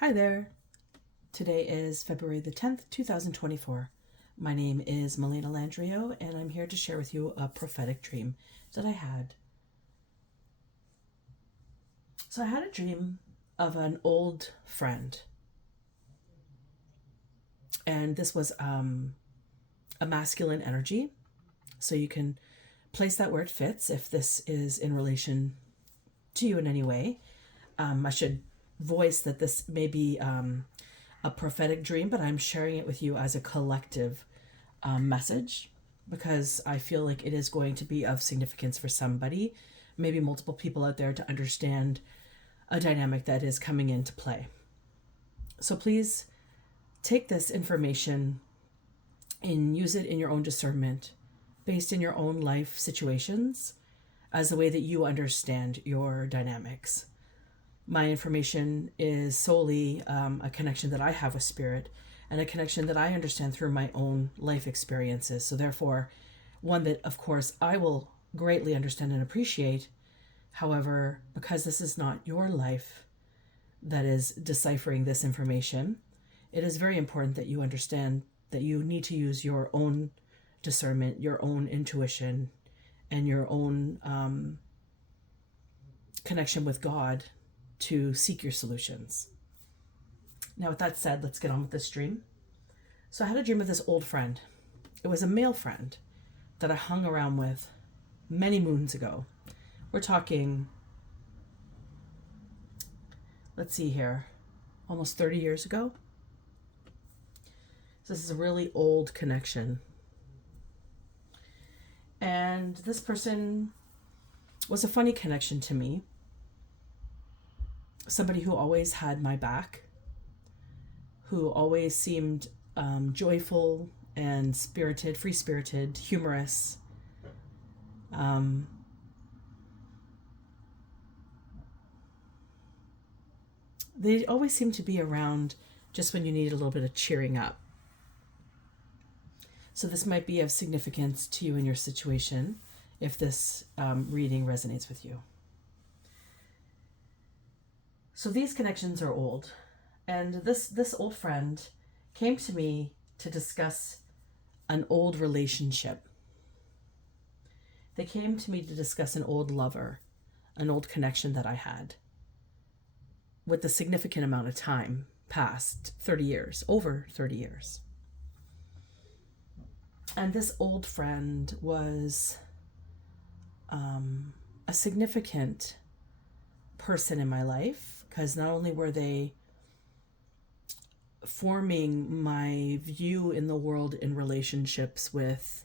Hi there. Today is February the 10th, 2024. My name is Melina Landrio, and I'm here to share with you a prophetic dream that I had. So I had a dream of an old friend, and this was a masculine energy. So you can place that where it fits if this is in relation to you in any way. I should voice that this may be a prophetic dream, but I'm sharing it with you as a collective message because I feel like it is going to be of significance for somebody, maybe multiple people out there, to understand a dynamic that is coming into play. So please take this information and use it in your own discernment, based in your own life situations, as a way that you understand your dynamics. My information is solely a connection that I have with spirit and a connection that I understand through my own life experiences. So therefore, one that, of course, I will greatly understand and appreciate. However, because this is not your life that is deciphering this information, it is very important that you understand that you need to use your own discernment, your own intuition, and your own connection with God to seek your solutions. Now, with that said, let's get on with this dream. So I had a dream of this old friend. It was a male friend that I hung around with many moons ago. We're talking, let's see here, almost 30 years ago. So this is a really old connection. And this person was a funny connection to me. Somebody who always had my back, who always seemed joyful and spirited, free-spirited, humorous. They always seemed to be around just when you needed a little bit of cheering up. So this might be of significance to you in your situation if this reading resonates with you. So these connections are old, and this old friend came to me to discuss an old relationship. They came to me to discuss an old lover, an old connection that I had with a significant amount of time past, 30 years, over 30 years. And this old friend was a significant person in my life, because not only were they forming my view in the world in relationships with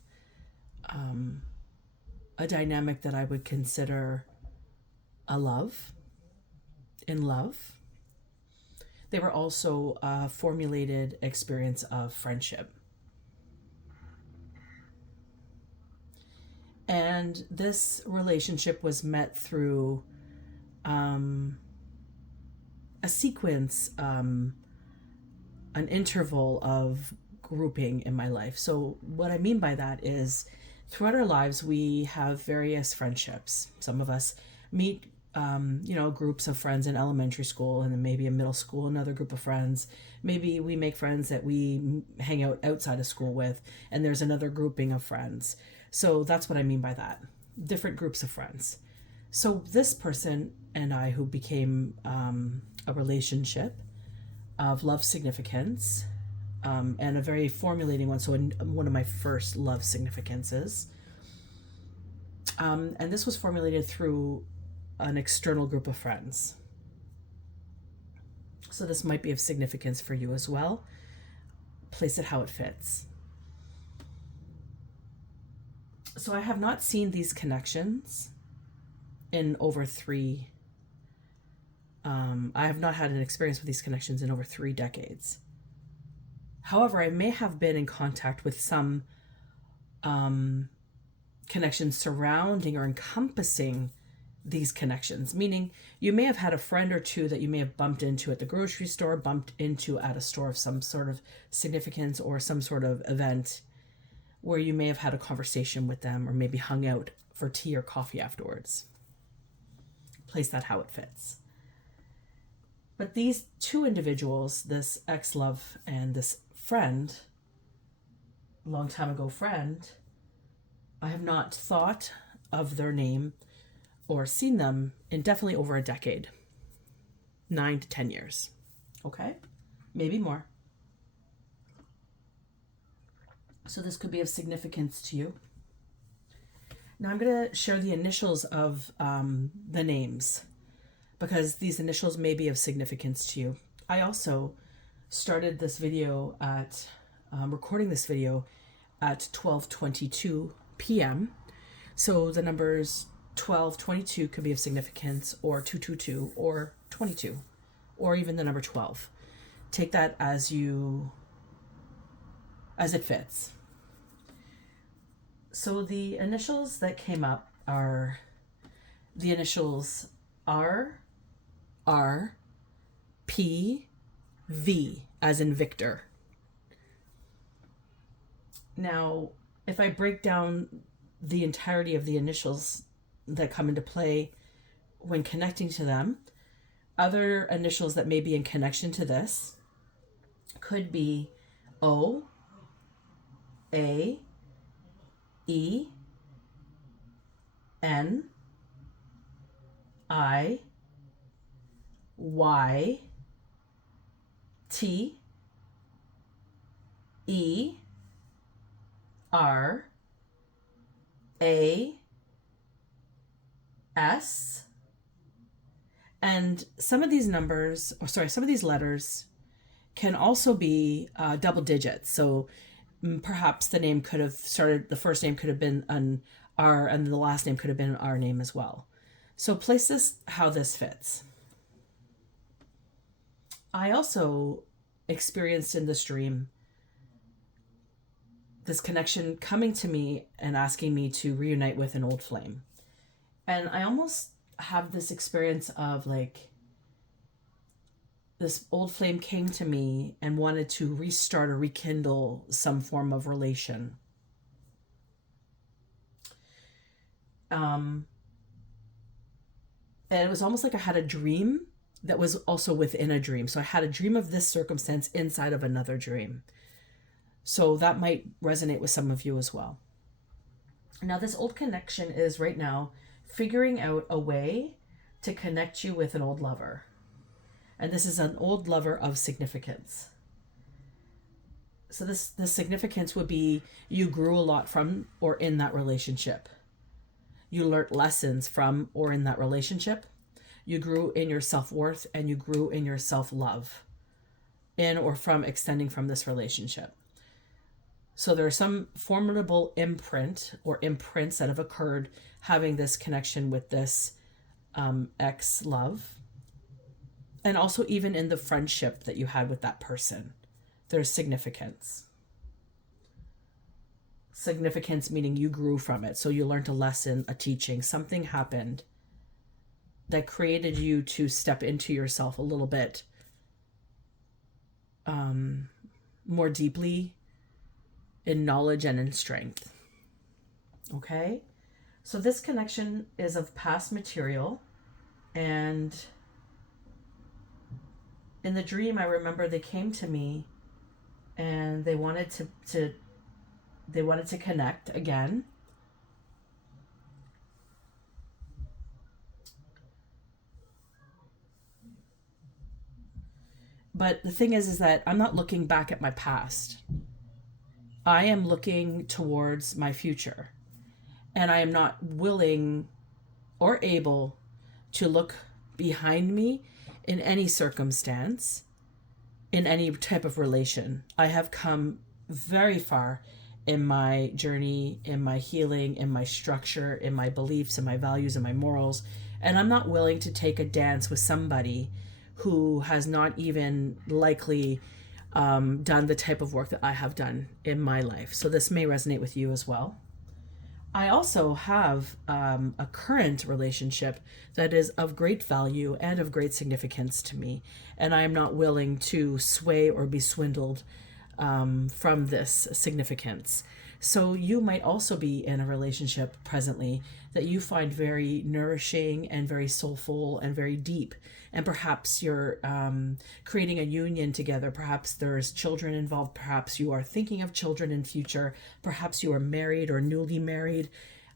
a dynamic that I would consider in love, they were also a formulated experience of friendship. And this relationship was met through a sequence, an interval of grouping in my life. So what I mean by that is throughout our lives, we have various friendships. Some of us meet, groups of friends in elementary school, and then maybe in middle school, another group of friends. Maybe we make friends that we hang out outside of school with, and there's another grouping of friends. So that's what I mean by that. Different groups of friends. So this person and I, who became a relationship of love significance, and a very formulating one. So one of my first love significances. And this was formulated through an external group of friends. So this might be of significance for you as well. Place it how it fits. So I have not seen these connections in over I have not had an experience with these connections in over 3 decades. However, I may have been in contact with some connections surrounding or encompassing these connections, meaning you may have had a friend or two that you may have bumped into at the grocery store, bumped into at a store of some sort of significance or some sort of event where you may have had a conversation with them or maybe hung out for tea or coffee afterwards. Place that how it fits. But these two individuals, this ex-love and this friend, long time ago friend, I have not thought of their name or seen them in definitely over a decade. 9 to 10 years. Okay? Maybe more. So this could be of significance to you. Now I'm going to share the initials of the names, because these initials may be of significance to you. I also started this video at, recording this video at 12:22 p.m. So the numbers 12:22 could be of significance, or 222, or 22, or even the number 12. Take that as it fits. So the initials that came up are the initials R, R, P, V, as in Victor. Now, if I break down the entirety of the initials that come into play when connecting to them, other initials that may be in connection to this could be O, A, E, N, I, Y, T, E, R, A, S, and some of these letters can also be double digits. So perhaps the first name could have been an R, and the last name could have been an R name as well. So place this how this fits. I also experienced in this dream this connection coming to me and asking me to reunite with an old flame. And I almost have this experience of like, this old flame came to me and wanted to restart or rekindle some form of relation. And it was almost like I had a dream that was also within a dream. So I had a dream of this circumstance inside of another dream. So that might resonate with some of you as well. Now, this old connection is right now figuring out a way to connect you with an old lover. And this is an old lover of significance. So the significance would be you grew a lot from or in that relationship. You learned lessons from or in that relationship. You grew in your self-worth and you grew in your self-love in or from extending from this relationship. So there's some formidable imprint or imprints that have occurred having this connection with this ex-love. And also even in the friendship that you had with that person, there's significance. Significance meaning you grew from it. So you learned a lesson, a teaching, something happened that created you to step into yourself a little bit more deeply in knowledge and in strength. Okay? So this connection is of past material, and in the dream, I remember they came to me and they wanted to connect again. But the thing is that I'm not looking back at my past. I am looking towards my future. And I am not willing or able to look behind me in any circumstance, in any type of relation. I have come very far in my journey, in my healing, in my structure, in my beliefs, in my values, in my morals. And I'm not willing to take a dance with somebody who has not even likely done the type of work that I have done in my life. So this may resonate with you as well. I also have a current relationship that is of great value and of great significance to me. And I am not willing to sway or be swindled from this significance. So you might also be in a relationship presently that you find very nourishing and very soulful and very deep. And perhaps you're creating a union together. Perhaps there's children involved. Perhaps you are thinking of children in future. Perhaps you are married or newly married,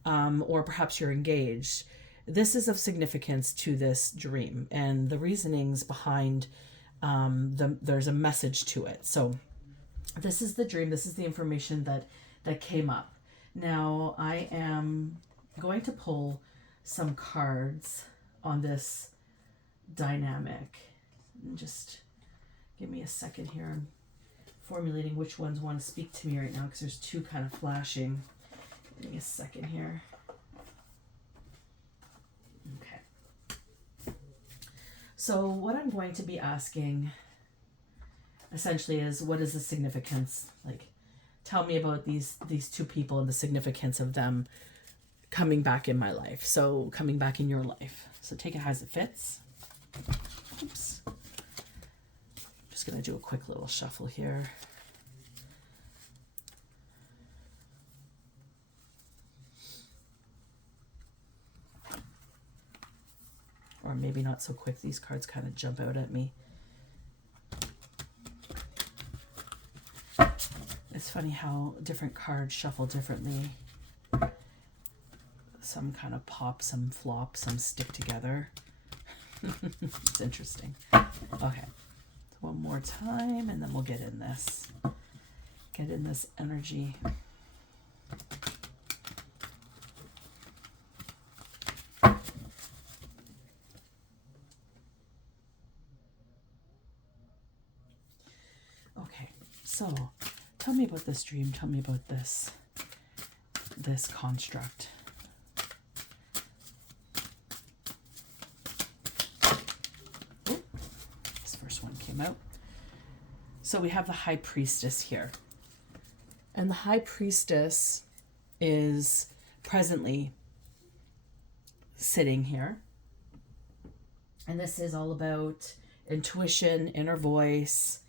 or perhaps you're engaged. This is of significance to this dream, and the reasonings behind there's a message to it. So this is the dream. This is the information that came up. Now I am going to pull some cards on this dynamic. Just give me a second here. I'm formulating which ones want to speak to me right now because there's two kind of flashing. Give me a second here. Okay. So what I'm going to be asking essentially is, what is the significance? Like, tell me about these two people and the significance of them coming back in my life. So coming back in your life. So take it as it fits. Oops. Just going to do a quick little shuffle here. Or maybe not so quick. These cards kind of jump out at me. It's funny how different cards shuffle differently. Some kind of pop, some flop, some stick together. It's interesting. Okay. So one more time and then we'll get in this. Get in this energy. Okay. So tell me about this dream. Tell me about this construct. Ooh, this first one came out. So we have the High Priestess here. And the High Priestess is presently sitting here. And this is all about intuition, inner voice,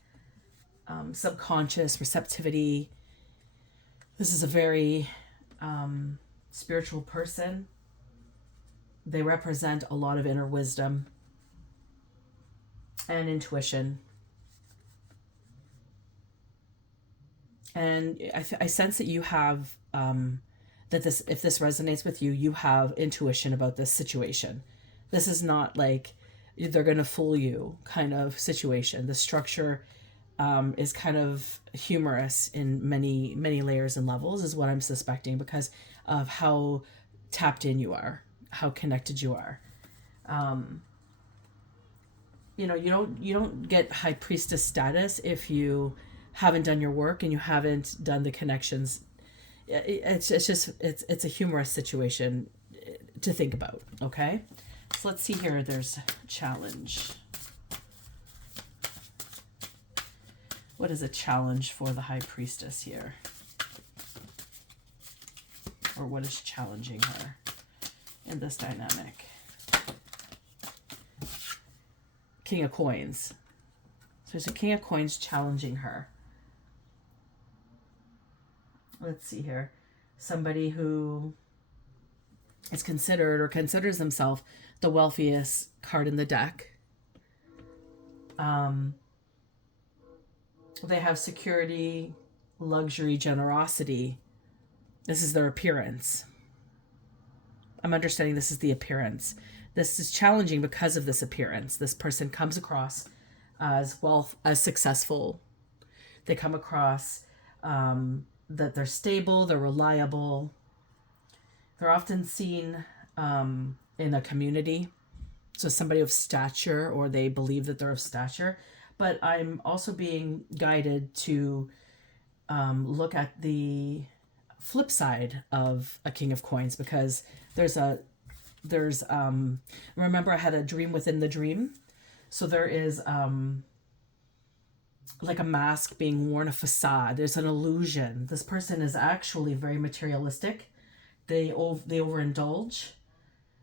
subconscious receptivity. This is a very spiritual person. They represent a lot of inner wisdom and intuition. And I sense that you have that this, if this resonates with you, you have intuition about this situation. This is not like they're going to fool you kind of situation. The structure is kind of humorous in many layers and levels, is what I'm suspecting, because of how tapped in you are, how connected you are. You know, you don't get High Priestess status if you haven't done your work and you haven't done the connections. It's a humorous situation to think about. Okay, so let's see here. There's a challenge. What is a challenge for the High Priestess here? Or what is challenging her in this dynamic? King of Coins. So there's a King of Coins challenging her. Let's see here. Somebody who is considered or considers themselves the wealthiest card in the deck. They have security, luxury, generosity. This is their appearance. I'm understanding this is the appearance. This is challenging because of this appearance. This person comes across as as successful. They come across that they're stable, they're reliable. They're often seen in a community. So somebody of stature, or they believe that they're of stature. But I'm also being guided to look at the flip side of a King of Coins, because remember I had a dream within the dream. So there is like a mask being worn, a facade. There's an illusion. This person is actually very materialistic. They overindulge.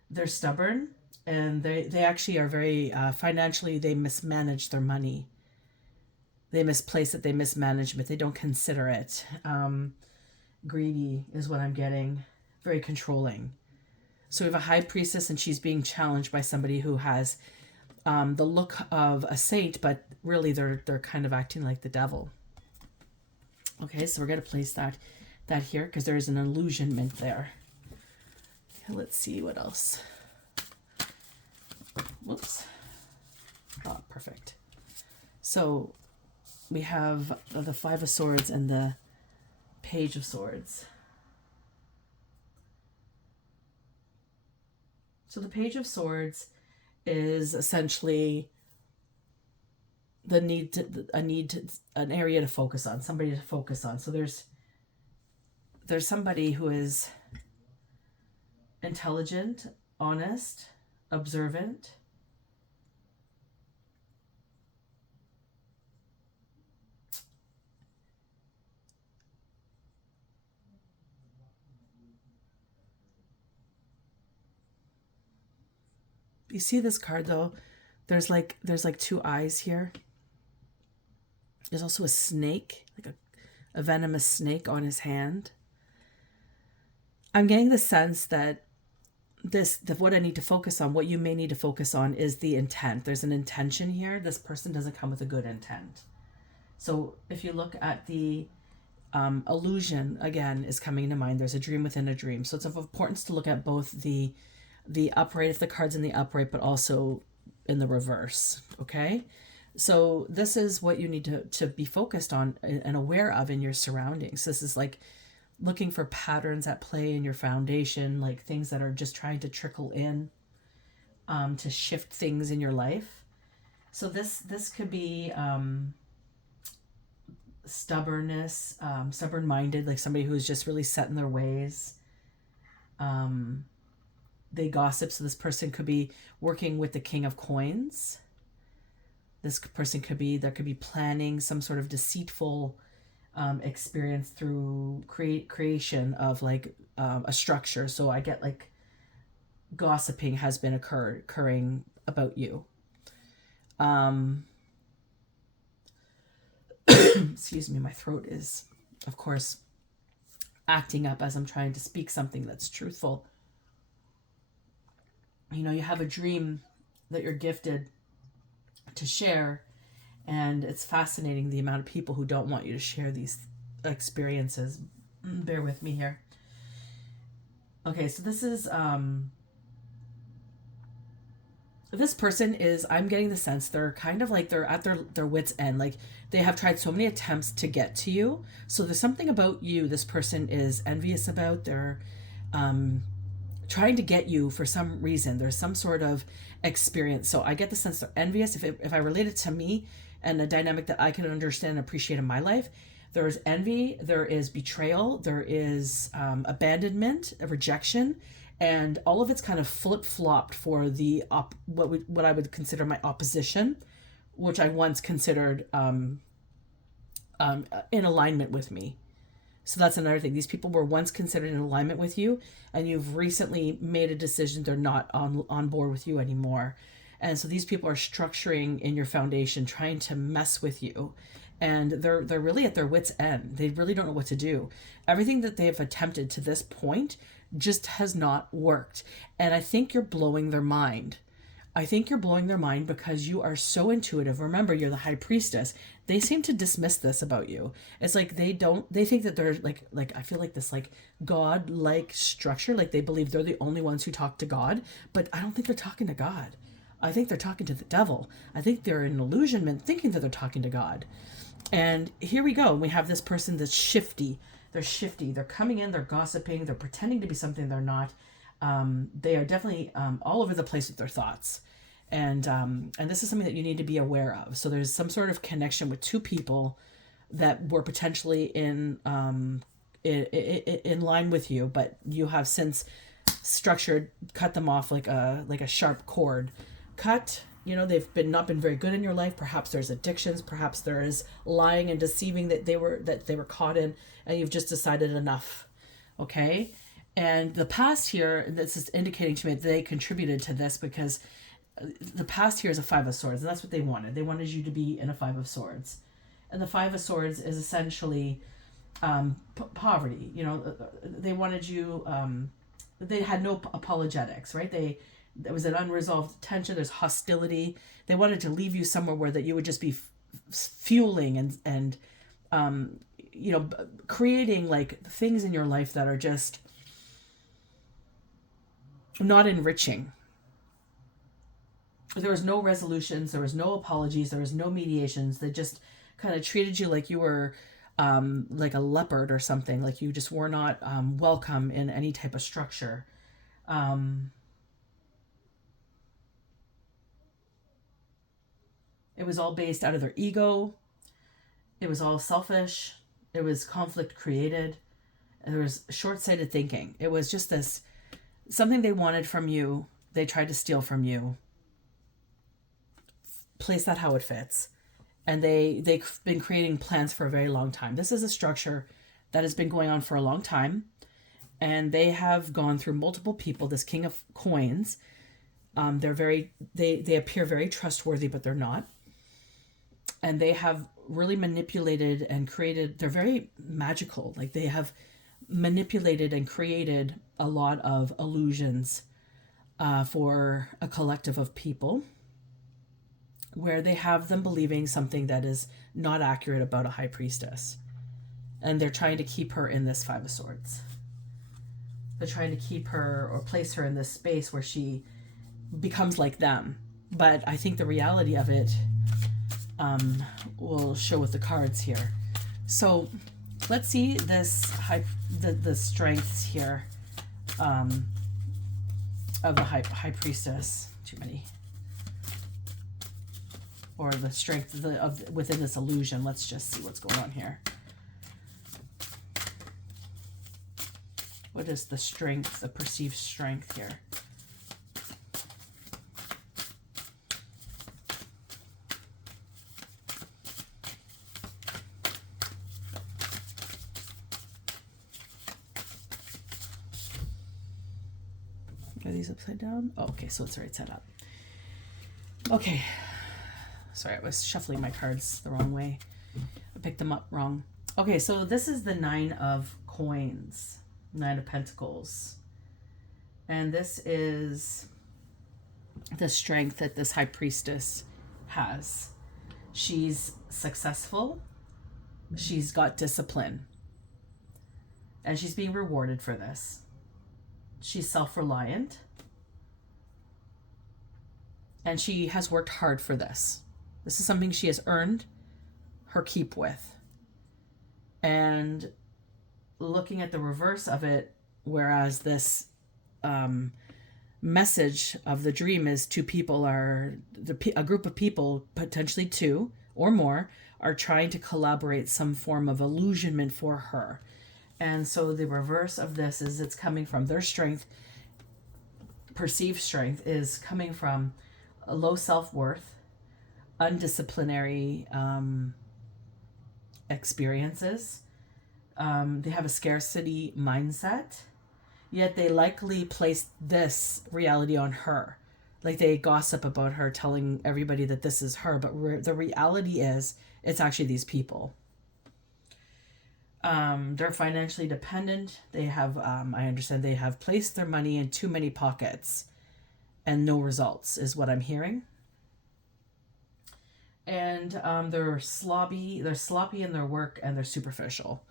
They're stubborn. And they actually are very financially, they mismanage their money. They misplace it, they mismanage it, they don't consider it. greedy is what I'm getting, very controlling. So we have a high priestess, and she's being challenged by somebody who has the look of a saint, but really they're kind of acting like the devil. Okay, so we're going to place that here because there's an illusionment there. Okay, let's see what else. Whoops. Oh, perfect. So we have the Five of Swords and the Page of Swords. So the Page of Swords is essentially an area to focus on, somebody to focus on. So there's somebody who is intelligent, honest, observant. You see this card though? There's like two eyes here. There's also a snake, like a venomous snake on his hand. I'm getting the sense that what I need to focus on, what you may need to focus on, is the intent. There's an intention here. This person doesn't come with a good intent. So if you look at the illusion, again, is coming into mind. There's a dream within a dream. So it's of importance to look at both the upright, if the card's in the upright, but also in the reverse. Okay? So this is what you need to be focused on and aware of in your surroundings. This is like looking for patterns at play in your foundation, like things that are just trying to trickle in to shift things in your life. So this could be stubbornness, stubborn-minded, like somebody who's just really set in their ways. They gossip, so this person could be working with the King of Coins. This person could be planning some sort of deceitful experience through creation of like a structure. So I get like gossiping has been occurring about you. Excuse me, my throat is, of course, acting up as I'm trying to speak something that's truthful. You know, you have a dream that you're gifted to share, and it's fascinating the amount of people who don't want you to share these experiences. Bear with me here. Okay, so this is this person is, I'm getting the sense they're kind of like they're at their wits end. Like they have tried so many attempts to get to you. So there's something about you this person is envious about. They're trying to get you for some reason. There's some sort of experience. So I get the sense they're envious. If I relate it to me and a dynamic that I can understand and appreciate in my life, there's envy, there is betrayal, there is abandonment, a rejection, and all of it's kind of flip-flopped for the what I would consider my opposition, which I once considered in alignment with me. So that's another thing. These people were once considered in alignment with you, and you've recently made a decision they're not on board with you anymore. And so these people are structuring in your foundation, trying to mess with you. And they're really at their wits' end. They really don't know what to do. Everything that they have attempted to this point just has not worked. And I think you're blowing their mind. I think you're blowing their mind because you are so intuitive. Remember, you're the high priestess. They seem to dismiss this about you. It's like they think that they're like I feel like this like God-like structure, like they believe they're the only ones who talk to God, but I don't think they're talking to God. I think they're talking to the devil. I think they're in illusionment thinking that they're talking to God. And here we go. We have this person that's shifty. They're shifty. They're coming in, they're gossiping, they're pretending to be something they're not. They are definitely all over the place with their thoughts. And this is something that you need to be aware of. So there's some sort of connection with two people that were potentially in line with you, but you have since cut them off like a sharp cord. They've not been very good in your life. Perhaps there's addictions. Perhaps there is lying and deceiving that they were caught in, and you've just decided enough. Okay, and the past here, this is indicating to me that they contributed to this because the past here is a Five of Swords, and that's what they wanted. They wanted you to be in a Five of Swords, and the Five of Swords is essentially poverty. They wanted you. They had no apologetics, right? There was an unresolved tension. There's hostility. They wanted to leave you somewhere where that you would just be fueling and um, creating like things in your life that are just not enriching. There was no resolutions. There was no apologies. There was no mediations. They just kind of treated you like you were like a leopard or something, like you just were not welcome in any type of structure. Um, it was all based out of their ego. It was all selfish. It was conflict created. There was short-sighted thinking. It was just this something they wanted from you. They tried to steal from you. Place that how it fits. And they've been creating plans for a very long time. This is a structure that has been going on for a long time, and they have gone through multiple people. This King of Coins, they appear very trustworthy, but they're not, and they have really manipulated and created. They're very magical. Like they have manipulated and created a lot of illusions for a collective of people, where they have them believing something that is not accurate about a high priestess. And they're trying to keep her in this Five of Swords. They're trying to keep her or place her in this space where she becomes like them. But I think the reality of it will show with the cards here. So let's see the strengths here of the high priestess. Too many. Or the strength of within this illusion. Let's just see what's going on here. What is the strength, the perceived strength here? Are these upside down? Oh, okay, so it's right set up. Okay. Sorry, I was shuffling my cards the wrong way. I picked them up wrong. Okay, so this is the Nine of Coins, Nine of Pentacles. And this is the strength that this high priestess has. She's successful. She's got discipline. And she's being rewarded for this. She's self-reliant. And she has worked hard for this. This is something she has earned her keep with. And looking at the reverse of it, whereas this message of the dream is two people a group of people, potentially two or more, are trying to collaborate some form of illusionment for her. And so the reverse of this is it's coming from their strength, perceived strength is coming from a low self-worth, undisciplinary experiences. They have a scarcity mindset, yet they likely place this reality on her. Like they gossip about her, telling everybody that this is her, but the reality is it's actually these people. They're financially dependent. They have, I understand they have placed their money in too many pockets and no results is what I'm hearing. And they're sloppy in their work, and they're superficial.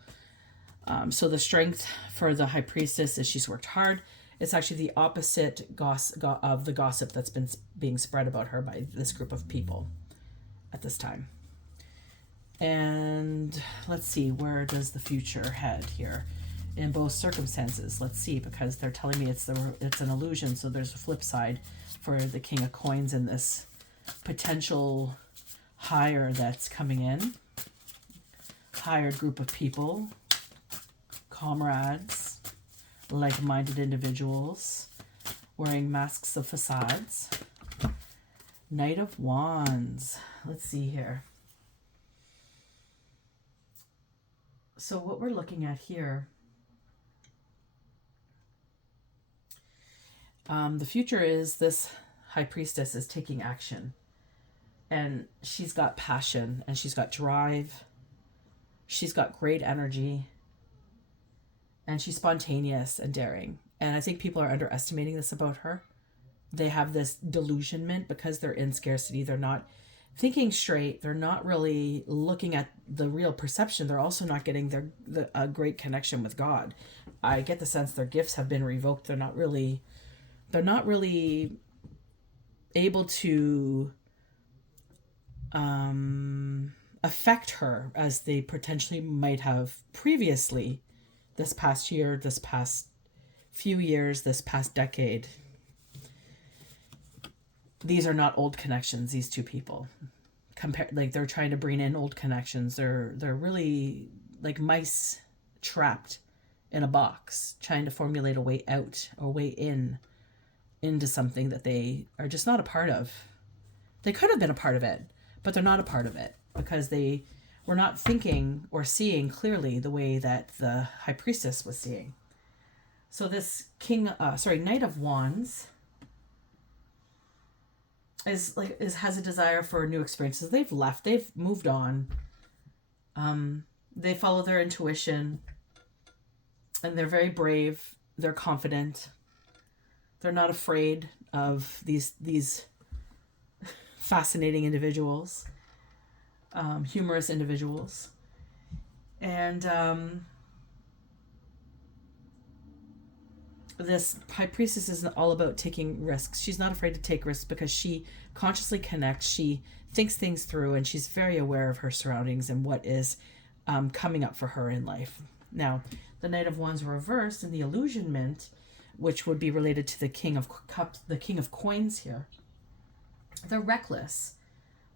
So the strength for the high priestess is she's worked hard. It's actually the opposite of the gossip that's been being spread about her by this group of people at this time. And let's see, where does the future head here in both circumstances? Let's see, because they're telling me it's an illusion. So there's a flip side for the King of Coins in this potential hire that's coming in. Hired group of people, comrades, like-minded individuals wearing masks of facades. Knight of Wands. Let's see here. So what we're looking at here, the future is this high priestess is taking action, and she's got passion, and she's got drive. She's got great energy. and she's spontaneous and daring. And I think people are underestimating this about her. They have this delusionment because they're in scarcity. They're not thinking straight. They're not really looking at the real perception. They're also not getting a great connection with God. I get the sense their gifts have been revoked. They're not really able to affect her as they potentially might have previously, this past year, this past few years, this past decade. These are not old connections, these two people. Like they're trying to bring in old connections. They're really like mice trapped in a box, trying to formulate a way out or way into something that they are just not a part of. They could have been a part of it, but they're not a part of it because they were not thinking or seeing clearly the way that the high priestess was seeing. So this Knight of Wands has a desire for new experiences. They've left. They've moved on. They follow their intuition, and they're very brave. They're confident. They're not afraid of these fascinating individuals, humorous individuals, and this high priestess is all about taking risks. She's not afraid to take risks because she consciously connects. She thinks things through, and she's very aware of her surroundings and what is coming up for her in life. Now, the Knight of Wands reversed in the illusionment, which would be related to the King of Cups, the King of Coins here. They're reckless.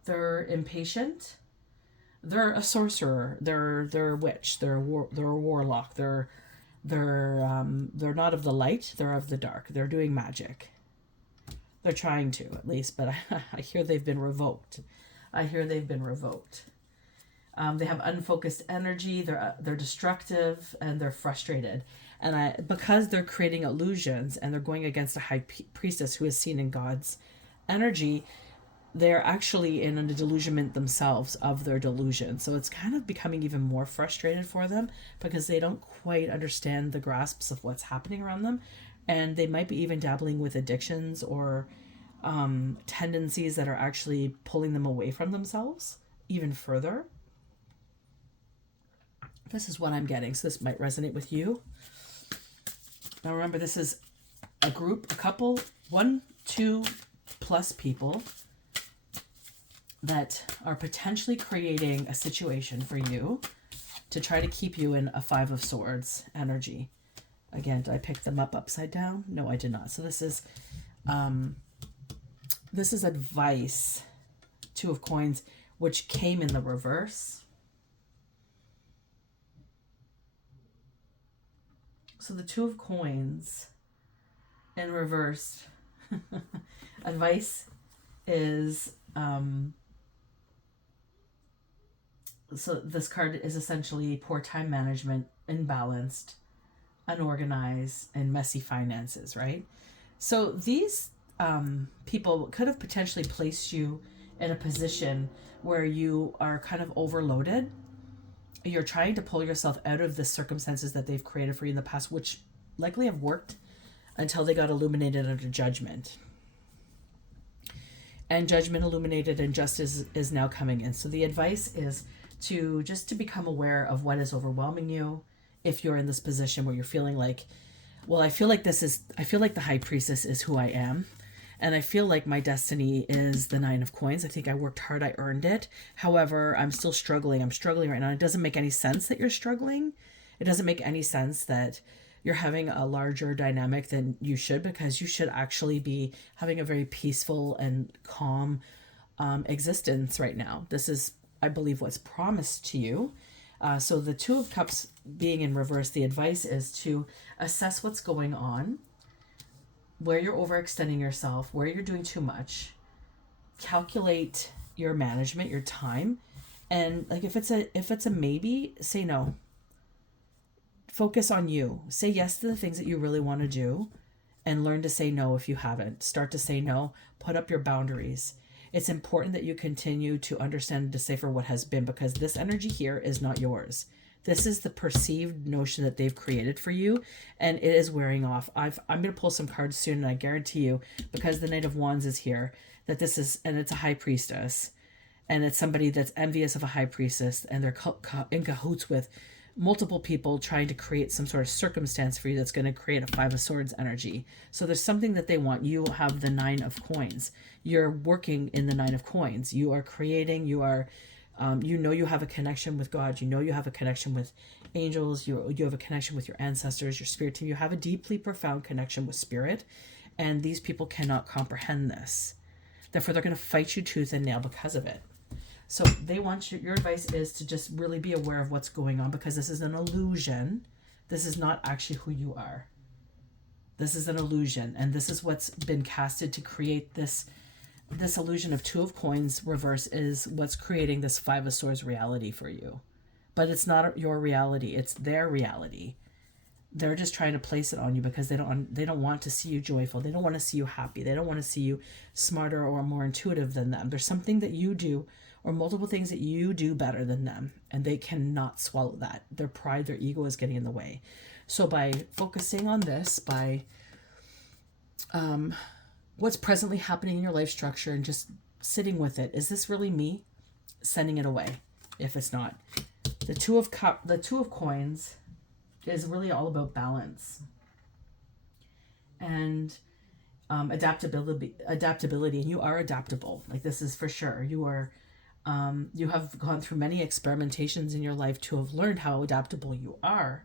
They're impatient. They're a sorcerer. They're a witch. They're a warlock. They're not of the light. They're of the dark. They're doing magic. They're trying to, at least, but I hear they've been revoked. They have unfocused energy. They're destructive, and they're frustrated. And because they're creating illusions and they're going against a high priestess who is seen in God's energy, they're actually in a delusionment themselves of their delusion. So it's kind of becoming even more frustrated for them because they don't quite understand the grasps of what's happening around them. And they might be even dabbling with addictions or tendencies that are actually pulling them away from themselves even further. This is what I'm getting. So this might resonate with you. Now remember, this is a group, a couple, 1, 2 plus people that are potentially creating a situation for you to try to keep you in a 5 of Swords energy. Again, did I pick them up upside down? No, I did not. So this is advice, 2 of Coins, which came in the reverse. So the 2 of Coins in reverse, advice is, so this card is essentially poor time management, imbalanced, unorganized, and messy finances, right? So these people could have potentially placed you in a position where you are kind of overloaded. You're trying to pull yourself out of the circumstances that they've created for you in the past, which likely have worked until they got illuminated under judgment. And judgment illuminated and justice is now coming in. So the advice is to become aware of what is overwhelming you. If you're in this position where you're feeling like, well, I feel like the high priestess is who I am. And I feel like my destiny is the 9 of Coins. I think I worked hard. I earned it. However, I'm still struggling. I'm struggling right now. It doesn't make any sense that you're struggling. It doesn't make any sense that you're having a larger dynamic than you should, because you should actually be having a very peaceful and calm existence right now. This is, I believe, what's promised to you. So the 2 of Cups being in reverse, the advice is to assess what's going on, where you're overextending yourself, where you're doing too much, calculate your management, your time, and like if it's a maybe, say no. Focus on you. Say yes to the things that you really want to do, and learn to say no if you haven't. Start to say no. Put up your boundaries. It's important that you continue to understand and decipher what has been, because this energy here is not yours. This is the perceived notion that they've created for you, and it is wearing off. I'm going to pull some cards soon, and I guarantee you, because the Knight of Wands is here, that this is, and it's a high priestess, and it's somebody that's envious of a high priestess, and they're in cahoots with multiple people trying to create some sort of circumstance for you that's going to create a Five of Swords energy. So there's something that they want. You have the Nine of Coins. You're working in the Nine of Coins. You are creating. You are, you know, you have a connection with God. You know, you have a connection with angels. You have a connection with your ancestors, your spirit team. You have a deeply profound connection with spirit, and these people cannot comprehend this. Therefore, they're going to fight you tooth and nail because of it. So they want your advice is to just really be aware of what's going on, because this is an illusion. This is not actually who you are. This is an illusion, and this is what's been casted to create this illusion of Two of Coins reverse is what's creating this Five of Swords reality for you. But it's not your reality, it's their reality. They're just trying to place it on you because they don't want to see you joyful. They don't want to see you happy. They don't want to see you smarter or more intuitive than them. There's something that you do, or multiple things that you do better than them, and they cannot swallow that. Their pride, their ego is getting in the way. So by focusing on this, by what's presently happening in your life structure and just sitting with it, is this really me? Sending it away if it's not. The Two of Coins is really all about balance and adaptability, and you are adaptable. Like, this is for sure. You are you have gone through many experimentations in your life to have learned how adaptable you are.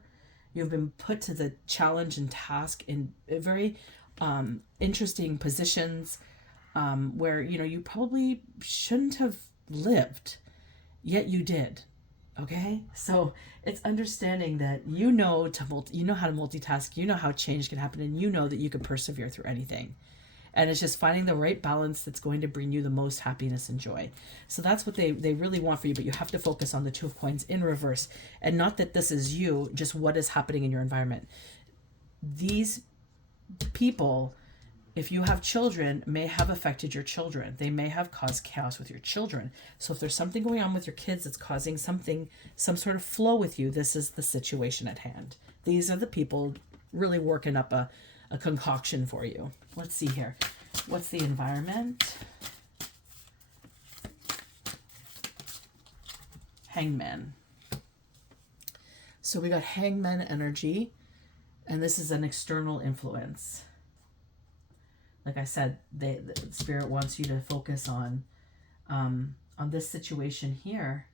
You've been put to the challenge and task in very interesting positions where, you know, you probably shouldn't have lived, yet you did. Okay, so it's understanding that you know how to multitask, you know how change can happen, and you know that you can persevere through anything. And it's just finding the right balance that's going to bring you the most happiness and joy. So that's what they really want for you, but you have to focus on the Two of Coins in reverse. And not that this is you, just what is happening in your environment. These people, if you have children, may have affected your children. They may have caused chaos with your children. So if there's something going on with your kids that's causing some sort of flow with you, this is the situation at hand. These are the people really working up a concoction for you. Let's see here. What's the environment? Hangman. So we got Hangman energy, and this is an external influence. Like I said, the Spirit wants you to focus on this situation here,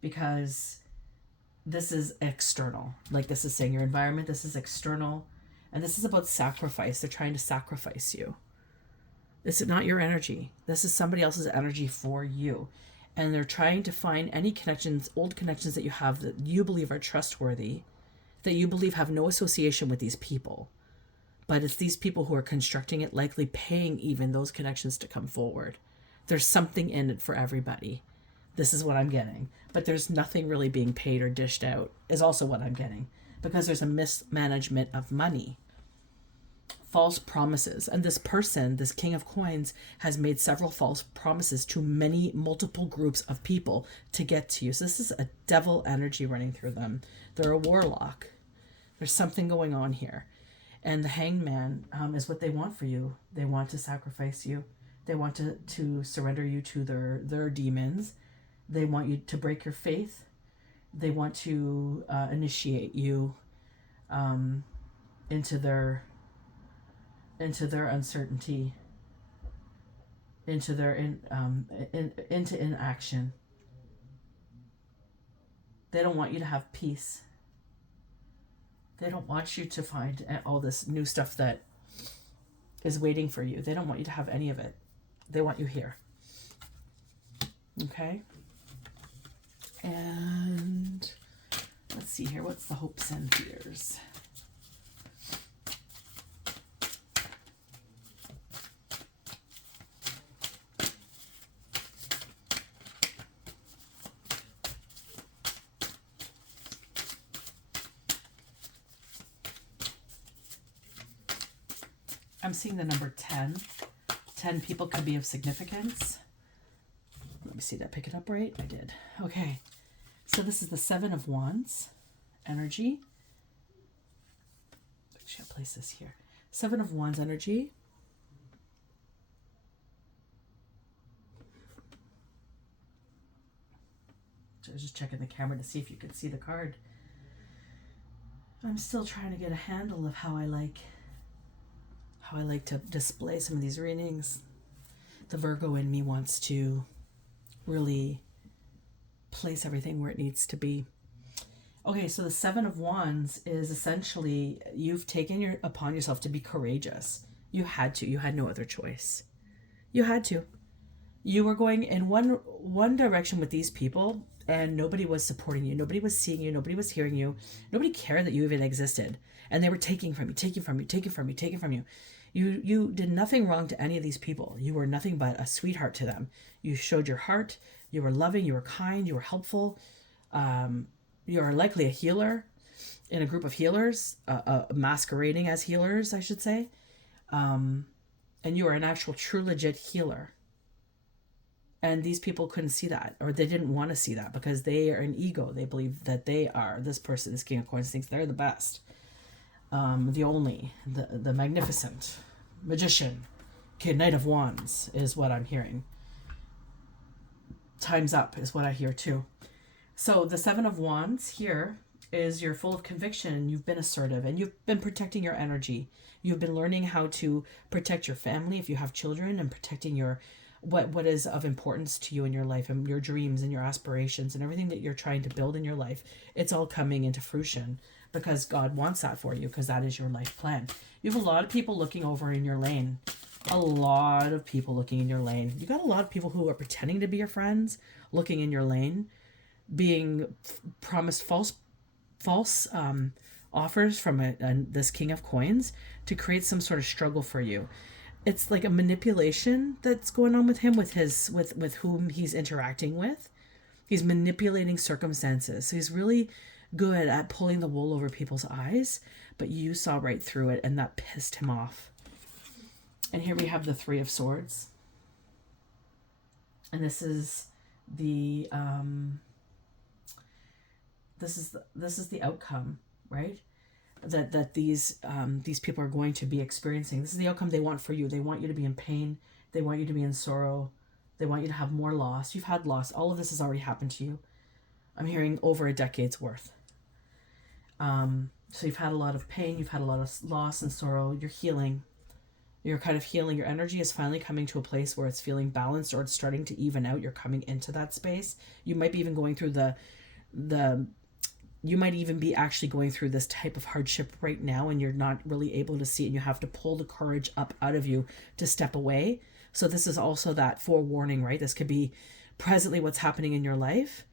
because this is external. Like, this is saying your environment, this is external. And this is about sacrifice. They're trying to sacrifice you. This is not your energy. This is somebody else's energy for you. And they're trying to find any connections, old connections that you have that you believe are trustworthy, that you believe have no association with these people. But it's these people who are constructing it, likely paying even those connections to come forward. There's something in it for everybody. This is what I'm getting. But there's nothing really being paid or dished out, is also what I'm getting. Because there's a mismanagement of money. False promises. And this person, this King of Coins, has made several false promises to multiple groups of people to get to you. So this is a devil energy running through them. They're a warlock. There's something going on here. And the Hangman is what they want for you. They want to sacrifice you. They want to surrender you to their demons. They want you to break your faith. They want to initiate you into their uncertainty, into inaction. They don't want you to have peace. They don't want you to find all this new stuff that is waiting for you. They don't want you to have any of it. They want you here. Okay? And let's see here. What's the hopes and fears? I'm seeing the number 10. 10 people could be of significance. Let me see, did I pick it up right? I did. Okay. So this is the Seven of Wands energy. Actually, I'll place this here. Seven of Wands energy. So I was just checking the camera to see if you could see the card. I'm still trying to get a handle of how I like to display some of these readings. The Virgo in me wants to really place everything where it needs to be. Okay, so the Seven of Wands is essentially you've taken upon yourself to be courageous. You had to. You had no other choice. You had to. You were going in one direction with these people, and nobody was supporting you. Nobody was seeing you. Nobody was hearing you. Nobody cared that you even existed. And they were taking from you, taking from you, taking from you, taking from you. You did nothing wrong to any of these people. You were nothing but a sweetheart to them. You showed your heart. You were loving. You were kind. You were helpful. You are likely a healer in a group of healers, masquerading as healers, I should say. And you are an actual, true, legit healer. And these people couldn't see that, or they didn't want to see that because they are an ego. They believe that this person, this King of Coins, thinks they're the best. The only, the magnificent magician. Okay, Knight of Wands is what I'm hearing. Time's up is what I hear too. So the Seven of Wands here is you're full of conviction and you've been assertive and you've been protecting your energy. You've been learning how to protect your family if you have children and protecting your what is of importance to you in your life and your dreams and your aspirations and everything that you're trying to build in your life. It's all coming into fruition because God wants that for you because that is your life plan. You have a lot of people looking over in your lane. A lot of people looking in your lane. You got a lot of people who are pretending to be your friends looking in your lane, being promised false offers from this King of Coins to create some sort of struggle for you. It's like a manipulation that's going on with him, with whom he's interacting with. He's manipulating circumstances. So he's really good at pulling the wool over people's eyes, but you saw right through it and that pissed him off. And here we have the Three of Swords. And this is the this is the outcome, right? That these people are going to be experiencing. This is the outcome they want for you. They want you to be in pain. They want you to be in sorrow. They want you to have more loss. You've had loss. All of this has already happened to you. I'm hearing over a decade's worth. So you've had a lot of pain. You've had a lot of loss and sorrow. You're healing. You're kind of healing. Your energy is finally coming to a place where it's feeling balanced or it's starting to even out. You're coming into that space. You might be even going through you might even be actually going through this type of hardship right now and you're not really able to see it and you have to pull the courage up out of you to step away. So this is also that forewarning, right? This could be presently what's happening in your life.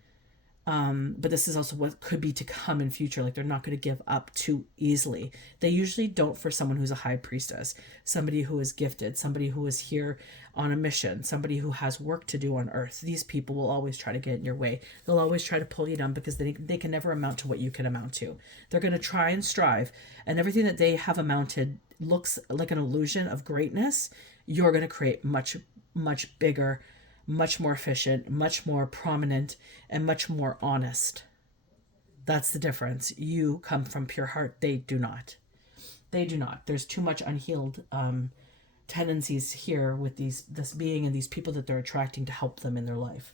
But this is also what could be to come in future. Like they're not going to give up too easily. They usually don't for someone who's a high priestess, somebody who is gifted, somebody who is here on a mission, somebody who has work to do on earth. These people will always try to get in your way. They'll always try to pull you down because they can never amount to what you can amount to. They're going to try and strive, and everything that they have amounted looks like an illusion of greatness. You're going to create much, much bigger, much more efficient, much more prominent, and much more honest. That's the difference. You come from pure heart. They do not. They do not. There's too much unhealed tendencies here with this being and these people that they're attracting to help them in their life.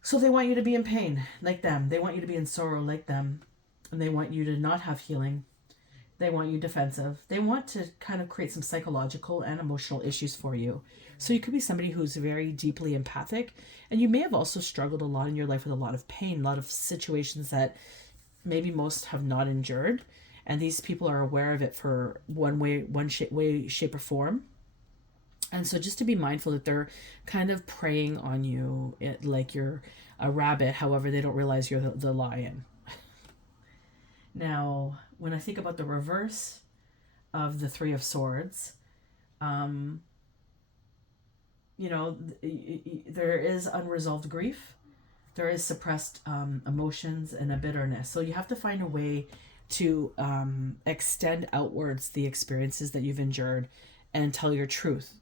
So they want you to be in pain like them. They want you to be in sorrow like them. And they want you to not have healing. They want you defensive. They want to kind of create some psychological and emotional issues for you. So you could be somebody who's very deeply empathic, and you may have also struggled a lot in your life with a lot of pain, a lot of situations that maybe most have not endured, and these people are aware of it for one shape or form. And so just to be mindful that they're kind of preying on you like you're a rabbit, however they don't realize you're the lion. Now, when I think about the reverse of the Three of Swords, there is unresolved grief. There is suppressed emotions and a bitterness. So you have to find a way to extend outwards the experiences that you've endured and tell your truth.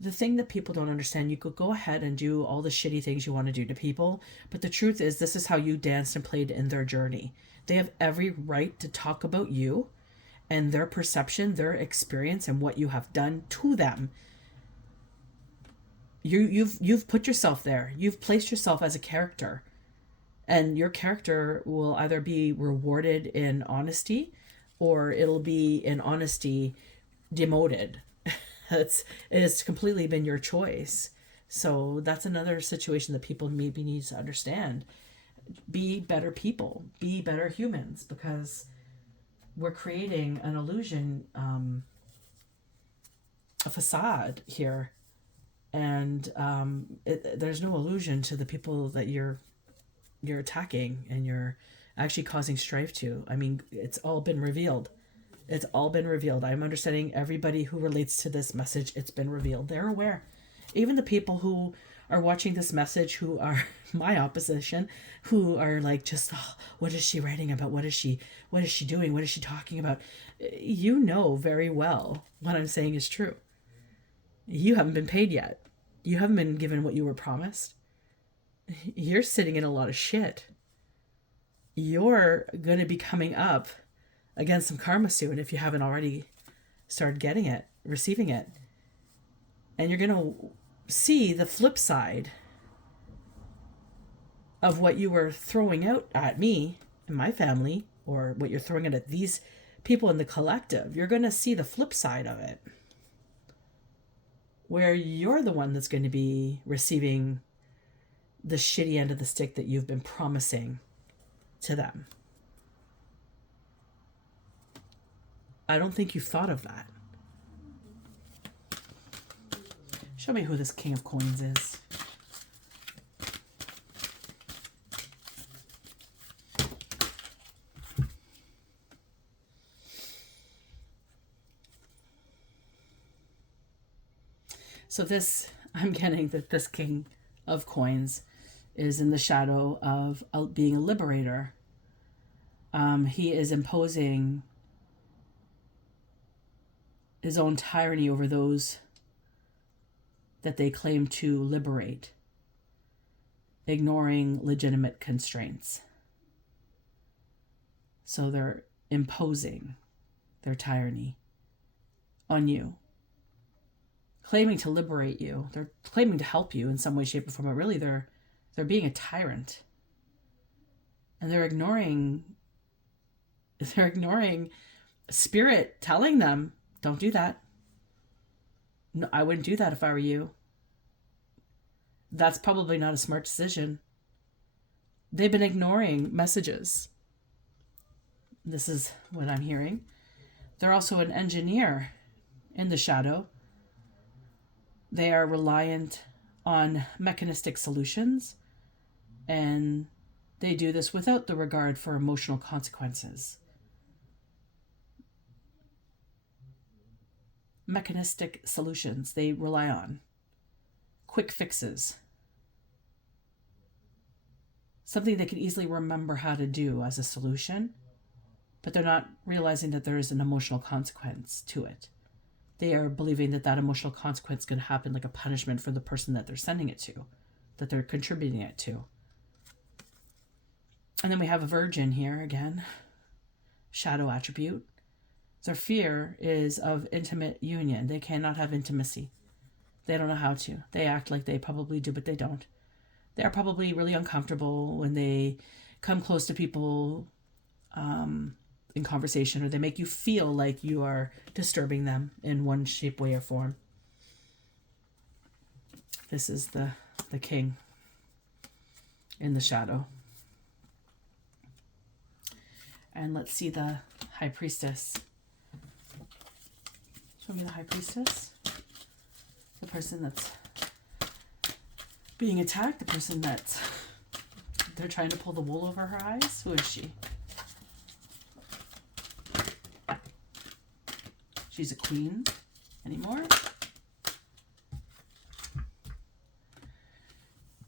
The thing that people don't understand, you could go ahead and do all the shitty things you want to do to people, but the truth is, this is how you danced and played in their journey. They have every right to talk about you and their perception, their experience, and what you have done to them. You've put yourself there. You've placed yourself as a character, and your character will either be rewarded in honesty, or it'll be in honesty demoted. It's completely been your choice. So that's another situation that people maybe need to understand. Be better people, be better humans, because we're creating an illusion, a facade here, and there's no illusion to the people that you're attacking and you're actually causing strife to. I mean, it's all been revealed. It's all been revealed. I'm understanding everybody who relates to this message, it's been revealed. They're aware. Even the people who are watching this message, who are my opposition, who are like, just, oh, what is she writing about? What is she doing? What is she talking about? You know very well what I'm saying is true. You haven't been paid yet. You haven't been given what you were promised. You're sitting in a lot of shit. You're going to be coming up against some karma soon if you haven't already started getting it, receiving it. And you're going to see the flip side of what you were throwing out at me and my family, or what you're throwing out at these people in the collective. You're going to see the flip side of it, where you're the one that's going to be receiving the shitty end of the stick that you've been promising to them. I don't think you've thought of that. Show me who this King of Coins is. So this, I'm getting that this King of Coins is in the shadow of being a liberator. He is imposing his own tyranny over those that they claim to liberate, ignoring legitimate constraints. So they're imposing their tyranny on you, claiming to liberate you. They're claiming to help you in some way, shape, or form, but really they're being a tyrant. And they're ignoring spirit telling them, don't do that. No, I wouldn't do that if I were you. That's probably not a smart decision. They've been ignoring messages. This is what I'm hearing. They're also an engineer in the shadow. They are reliant on mechanistic solutions, and they do this without the regard for emotional consequences. Mechanistic solutions they rely on. Quick fixes. Something they can easily remember how to do as a solution, but they're not realizing that there is an emotional consequence to it. They are believing that that emotional consequence can happen like a punishment for the person that they're sending it to, that they're contributing it to. And then we have a virgin here again, shadow attribute. Their fear is of intimate union. They cannot have intimacy. They don't know how to. They act like they probably do, but they don't. They are probably really uncomfortable when they come close to people in conversation, or they make you feel like you are disturbing them in one shape, way, or form. This is the king in the shadow. And let's see the high priestess. Show me the high priestess. The person that's being attacked, the person that they're trying to pull the wool over her eyes. Who is she? She's a queen anymore.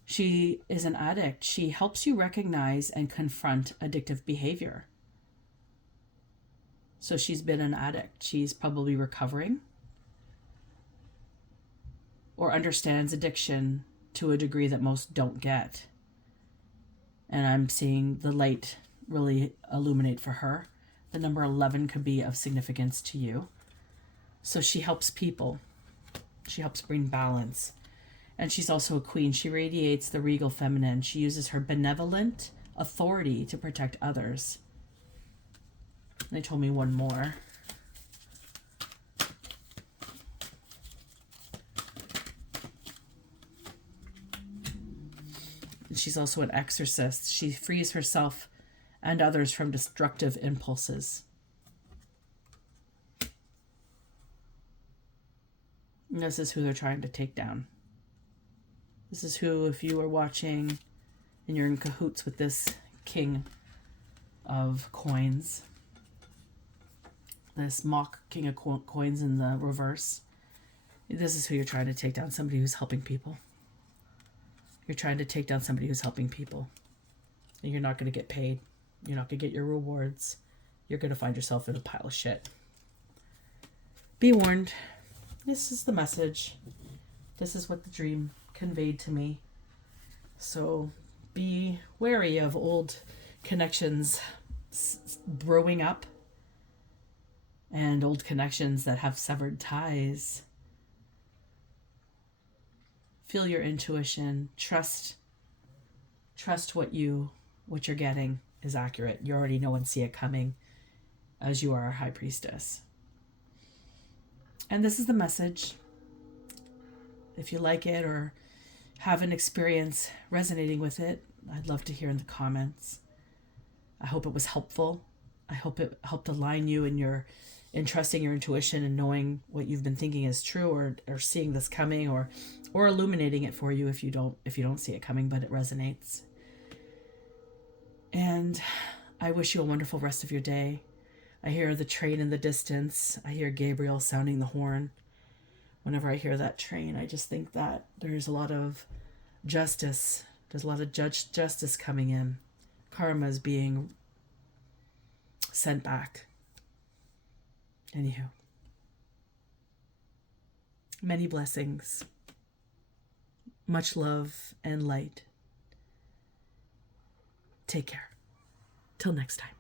She is an addict. She helps you recognize and confront addictive behavior. So she's been an addict. She's probably recovering. or understands addiction to a degree that most don't get. And I'm seeing the light really illuminate for her. The number 11 could be of significance to you. So she helps people. She helps bring balance. And she's also a queen. She radiates the regal feminine. She uses her benevolent authority to protect others. They told me one more. She's also an exorcist. She frees herself and others from destructive impulses. And this is who they're trying to take down. This is who, if you are watching and you're in cahoots with this king of coins, this mock king of coins in the reverse, this is who you're trying to take down, somebody who's helping people. You're trying to take down somebody who's helping people. And you're not going to get paid. You're not going to get your rewards. You're going to find yourself in a pile of shit. Be warned. This is the message. This is what the dream conveyed to me. So be wary of old connections brewing up and old connections that have severed ties. Feel your intuition. Trust what you're getting is accurate. You already know and see it coming, as you are a high priestess. And this is the message. If you like it or have an experience resonating with it, I'd love to hear in the comments. I hope it was helpful. I hope it helped align you in trusting your intuition and knowing what you've been thinking is true, or seeing this coming, or illuminating it for you if you don't see it coming, but it resonates. And I wish you a wonderful rest of your day. I hear the train in the distance. I hear Gabriel sounding the horn. Whenever I hear that train, I just think that there's a lot of justice. There's a lot of justice coming in. Karma is being sent back. Anywho. Many blessings. Much love and light. Take care. Till next time.